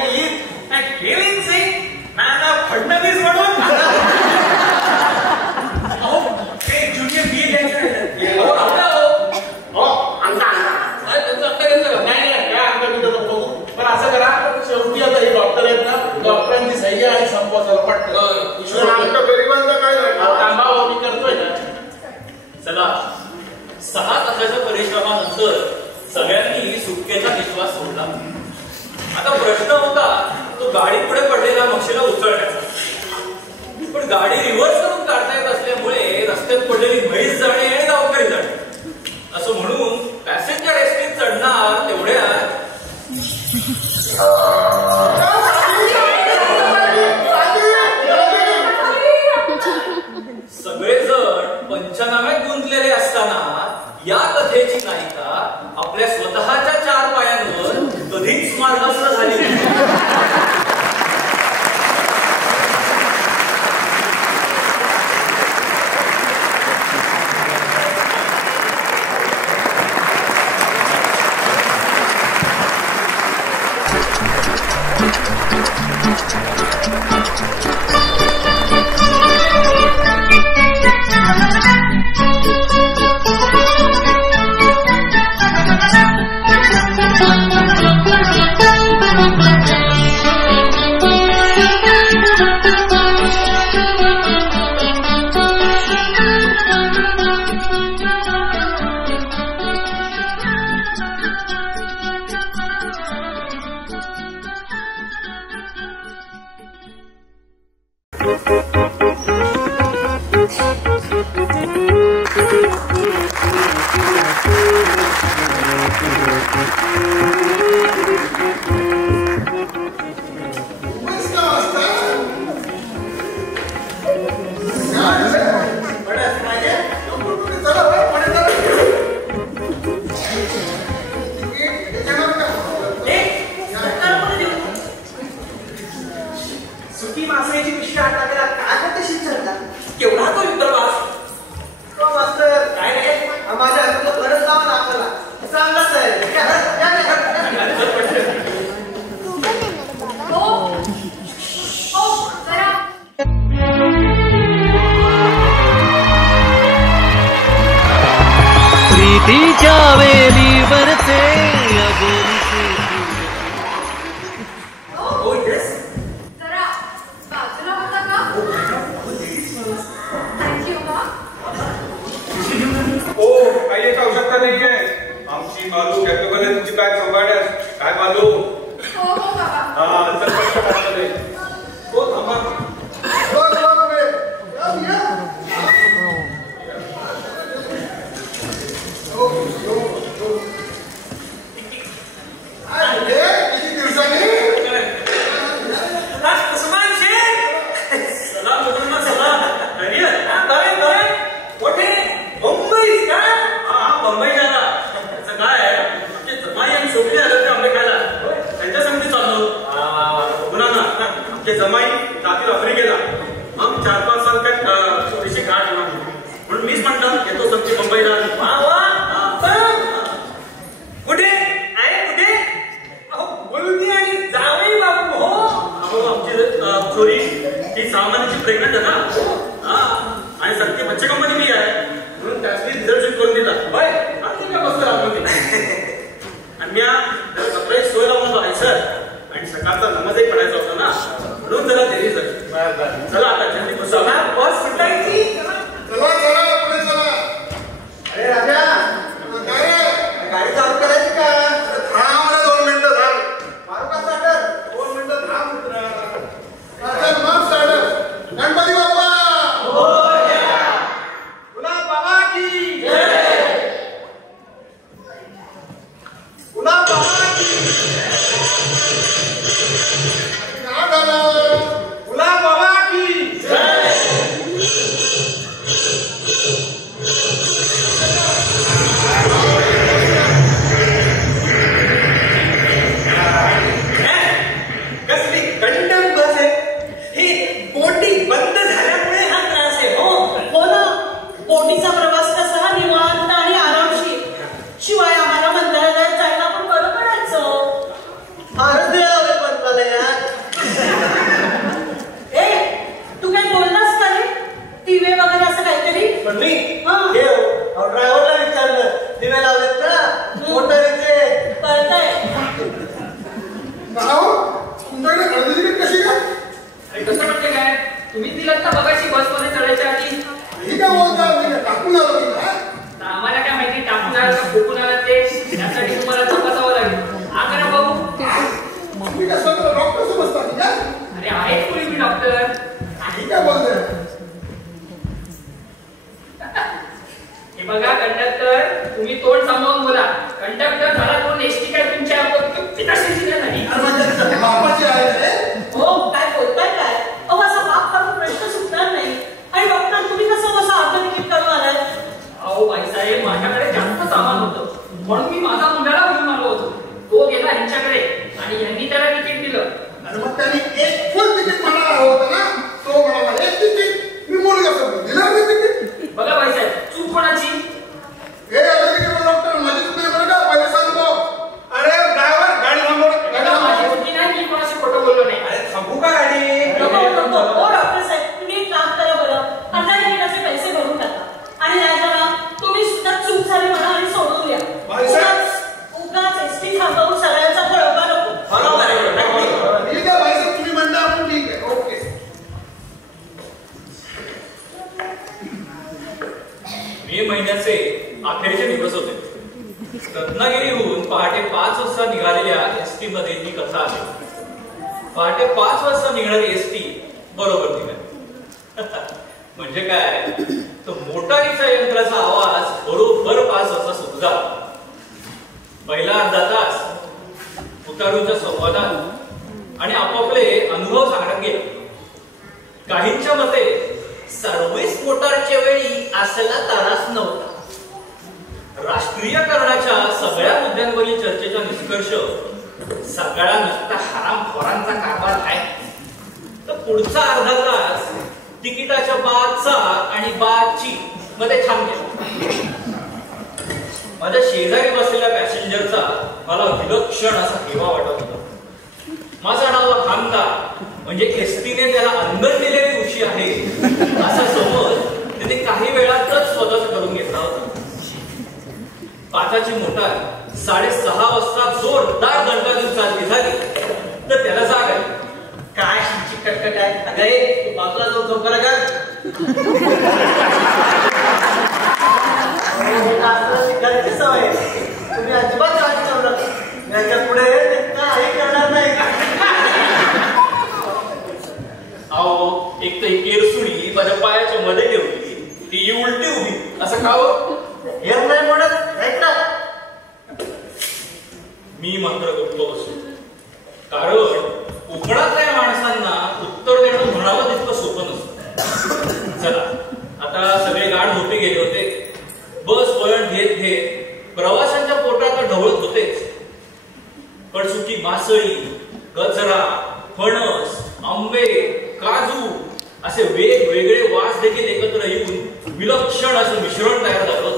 केली सिंग नाना फडणवीस म्हणून ते ज्युनियर बी द्यायचं पण असं करा शेवटी आता हे डॉक्टर आहेत ना डॉक्टरांची सही आणि संपवायला पटकन गरिबांचा काय थांबा मी करतोय ना चला 6 तासाच्या परिश्रमानंतर सगळ्यांनी सुटकेचा विश्वास सोडला आता प्रश्न होता तो गाडी पुढे पडलेला म्हशीला उचलण्याचा पण गाडी रिव्हर्स करून काढता येत असल्यामुळे रस्त्यात पडलेली म्हैस जाणे आणि गावकरी जाणे असं म्हणून पॅसेंजर एसटीत चढणार तेवढ्यात सगळेजण पंचनाम्यात गुंतलेले असताना या कथेची नायिका आपल्या स्वतःच्या 4 पायांवर कधीच मार्गस्थ झाली Thank you. प्रीतीच्या वेलीवरचे अबोलीचे जरा बाजूला होता का? थँक्यू हा. ओ काही एक आवश्यकता नाहीये. आमची मालू कॅप्टन तुमची बॅग सांभाळण्यास. काय मालू? हो हो बाबा. हा चल पटकन आतमध्ये. हो थांबा. किती दिवसांनी जमाई जातील आफ्रिकेला. मग 4-5 साल त्यात थोडीशी गाठ होणार म्हणून मीच म्हणतात येतो समजी मुंबईला. कुठे आहे कुठे बोलती आणि जावई बाबू. हो आमची चोरी ही सामान्याची प्रेग्नंट आहे ना. आणि सत्य बच्चे कंपनी मी आहे म्हणून त्याची रिझर्वेशन करून दिला. होय आणि काय बसतो आपण आणि मी सगळी सोय लावून आहे सर. आणि सकाळचा नमाजही पडायचा होता ना म्हणून जरा देरी झाली. चला आता जल्दी बसा. बस सुटायची. चला चला पुढे चला. अरे राजा काय रे गाडी चालू करायची का? थांब 2 मिनिटं थांब. मारू का स्टार्टर? 2 मिनिटं थांब मित्र. चल मग स्टार्टर. गणपती बाप्पा गुलाब बाबा की जय. गुलाब बाबा की काय झालं? गुलाब बाबा की जय. कसली कंडम बस आहे ही. बोटी बंद झाल्यामुळे हा त्रास आहे. हो ना. बोटीचा प्रवास कसा निवांत आणि आरामशीर. शिवाय आम्हाला मंदिरात जायला पण बरं पडायचं. तू काय बोललास का रे? दिवे वगैरे असं काहीतरी? पण मी ड्रायव्हरला विचारलं दिवे लावलेत ना मोटारीचे. कळतंय. तुमच्याकडे खरेदी तिकीट कशी काय? अरे कसं म्हणते काय तुम्ही दिलात ना बघायची बसमध्ये चढायच्या आधी. ही काय बोलता? टाकून आलो की काय? तर आम्हाला काय माहिती टाकून आला का फुकून आला ते. त्यासाठी तुम्हाला तपासावं लागेल. हा करा भाऊ. तुम्ही काय स्वतः डॉक्टर समजता की काय? अरे आहेत कोणी मी डॉक्टर. ही काय बोलतोय? हे बघा कंडक्टर तुम्ही तोंड सांभाळून बोला. कंडक्टर झाला कोण एसटी काय तुमच्या झाली. बापाची आहे रे. हो काय बोलताय काय? अहो असा बाप करून प्रश्न सुटणार नाही. आणि डॉक्टर तुम्ही कसं अर्ध तिकीट करून आलाय? अहो बाईसाहेब माझ्याकडे जास्त सामान होतं म्हणून मी माझा मुलाला घेऊन आलो होतो. तो गेला ह्यांच्याकडे आणि यांनी त्याला तिकीट दिलं. आणि मग त्यांनी एक फुल तिकीट म्हणाला होता ना. तो म्हणाला एक तिकीट. मी मुलगा समजून दिला नाही तिकीट. बघा बाईसाहेब चूक कोणाची? हे आलं तिकीट डॉक्टर माझी चूक नाही बरं का? पहिले सांगतो. अरे ड्रायव्हर गाडी थांबव. माझी चुकी नाही. मी कोणाशी खोटं बोललो नाही. अरे थांबू का गाडी? हो डॉक्टर साहेब तुम्ही एक काम करा बरं. अर्धा तिकिटाचे पैसे भरून टाका. आणि राजाला तुम्ही सुद्धा चूक झाली म्हणा आणि सोडून द्या. उगाच एसटी थांबवून सगळ्यांचा बळबा नको. ठीक आहे भाई तुम्ही म्हणता आपण ठीक आहे. ओके. मे महिन्याचे अखेरचे दिवस होते. रत्नागिरीहून पहाटे 5 वाजता निघालेल्या एसटी मध्ये ही कथा आहे. पहाटे 5 वाजता निघणारी एसटी बरोबर निघाली. म्हणजे काय तो मोटारीच्या यंत्राचा आवाज बरोबर 5 वाजता सुरू झाला. पहिला अर्धा तास उतारूच्या संवादात आणि आपापले अनुभव सांगण्यात गेले. काहींच्या मते सर्व्हिस मोटारच्या वेळी असला त्रास नव्हता. राष्ट्रीयकरणाच्या सगळ्या मुद्द्यांवरील चर्चेचा निष्कर्ष सगळा नुसता हरामखोरांचा कारभार आहे. तर पुढचा अर्धा तास तिकिटाच्या बादचा आणि बादची मध्ये थांबले. माझ्या शेजारी बसलेल्या पॅसेंजरचा मला विलक्षण असा हेवा वाटत होता. माझा डावा खामता म्हणजे एसटीने त्याला अंदर दिलेली उशी आहे असा समज त्याने काही वेळातच स्वतःच करून घेतला होता. 5ची मोटार 6:30 वाजता जोरदार दणका देऊन चालती झाली तर त्याला जाग आहे. काय शिंची कटकट आहे. अगं तू बाजूला जाऊन झोप करा का शिकायची सवय तुम्ही अजिबात काळजी करू नका. याच्या पुढे ते काही करणार नाही. अहो एक तर ही केरसुणी माझ्या पायाच्या मध्ये ठेवली ती उलटी उभी असं खावं हे नाही म्हणत ऐक ना. मी मात्र गप्प बसलो कारण कोकणातल्या माणसांना उत्तर देणं म्हणावं तितकं सोपं नसतं. चला आता सगळे गाढ झोपी गेले होते. बस वळण घेत घेत प्रवाशांच्या पोटात ढवळत होतेच. पण सुकी मासळी, गजरा, फणस, आंबे, काजू असे वेगवेगळे वास देखील एकत्र येऊन विलक्षण असं मिश्रण तयार झालं.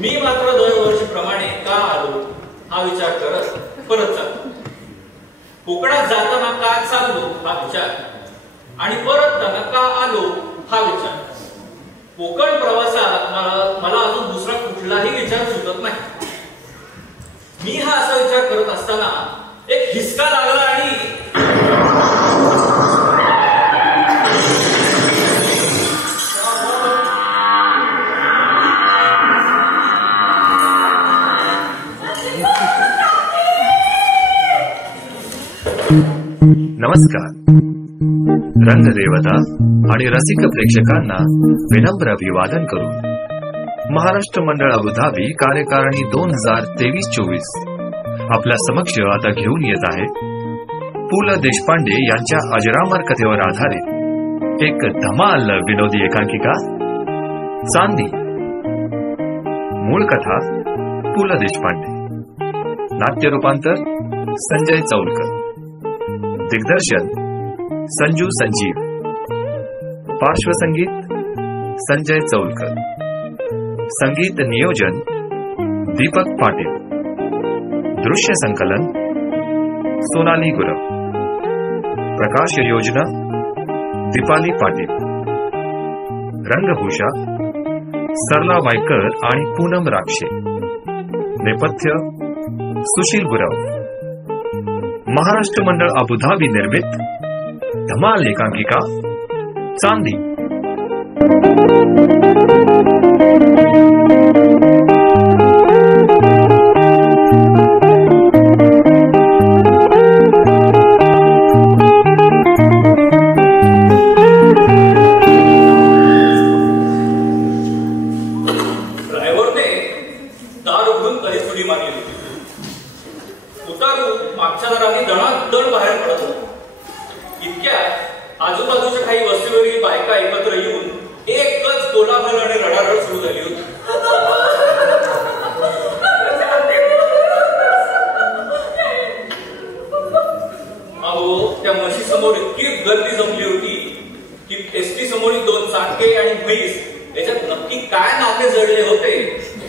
मी मात्र दरवर्षीप्रमाणे का आलो हा विचार करत परत चाललो. कोकणात जाताना का चाललो हा विचार आणि परतताना का आलो हा विचार. कोकण प्रवासात मला अजून दुसरा कुठलाही विचार सुचत नाही. मी हा असा विचार करत असताना एक हिसका लागला आणि नमस्कार. रंगदेवता आणि रसिक प्रेक्षकांना विनम्र अभिवादन करून महाराष्ट्र मंडळ अबुधाबी कार्यकारिणी 2023-24 आपल्या समक्ष आता घेऊन येत आहे पु ल देशपांडे यांच्या अजरामर कथेवर आधारित एक धमाल विनोदी एकांकिका चांदी. मूळ कथा पु ल देशपांडे, नाट्य रूपांतर संजय चौलकर, दिग्दर्शन संजू संजीव, पार्श्वसंगीत संजय चौलकर, संगीत नियोजन दीपक पाटील, दृश्य संकलन सोनाली गुरव, प्रकाश योजना दीपाली पाटील, रंगभूषा सरला वायकर आणि पूनम राक्षे, नेपथ्य सुशील गुरव. महाराष्ट्र मंडळ अबुधाबी निर्मित धमाल एकांकिका चांदी. ड्रायव्हरने दार उघडून कधीच उडी मारली होती. उतारू मागच्या दाराने दणादण बाहेर पडत होतो. इतक्यात आजूबाजूच्या काही वस्तीवरील बायका एकत्र येऊन एकच कोलाहल आणि रडारड सुरू झाली होती. अहो त्या म्हशी समोर इतकी गर्दी जमली होती की एसटी समोरील 2 चाके आणि म्हैस याच्यात नक्की काय नाते जडले होते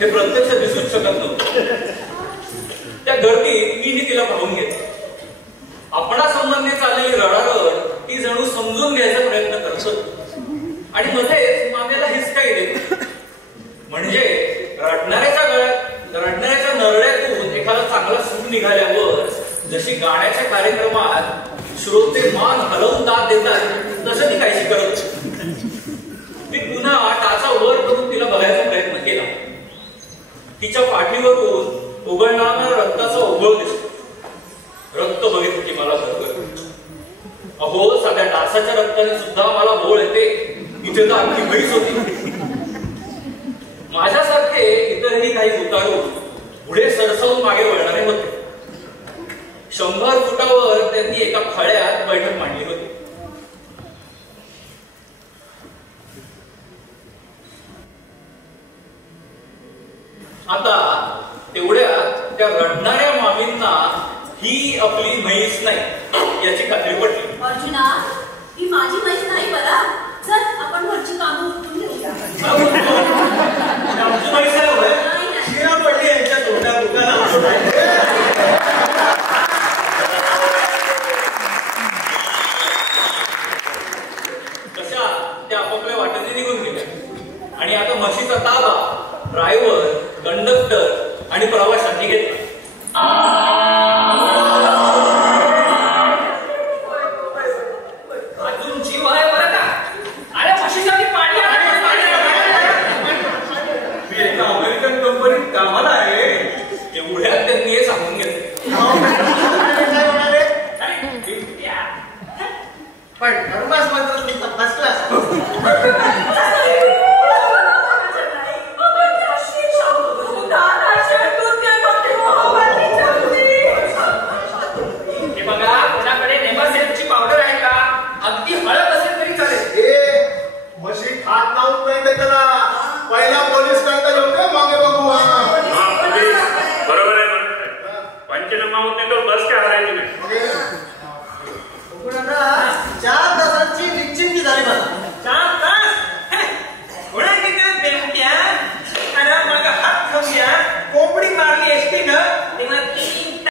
हे प्रत्यक्ष दिसूच शकत नव्हते. त्या गर्दीत मीही तिला पाहून घेतलं. आपणा संबंधी चाललेली रडारड ती जणू समजून घ्यायचा प्रयत्न करत होती आणि मध्येच मागेला हिसकाही देत. म्हणजे रडणाऱ्याच्या नरड्यातून एखादा चांगला सूर निघाल्यावर जशी गाण्याच्या कार्यक्रमात श्रोते मान हलवून दाद देतात तसं ती काहीशी करत होती. ती पुन्हा टाचा वर करून तिला बघायचा प्रयत्न केला. तिच्या पाठीवरून उघडणारा रक्ताचा ओघळ दिसतो. रक्त बघितलं की मला भरभर. अहो सगळ्या डासाच्या रक्ताने सुद्धा मला बोळ येते. इथे तर अख्खी म्हैस होती. माझ्यासारखे इतरही काही उतारू पुढे सरसवून मागे वळणारे होते. 100 फुटावर त्यांनी एका फळ्यात बैठक मांडली होती. आता तेवढ्यात त्या रडणाऱ्या मामींना ही आपली म्हैस नाही याची खात्री पडली. अर्जुना, ही माझी म्हैस नाही बरा. चल आपण घरची कामं उरकून घेऊया. आमची म्हैस आहे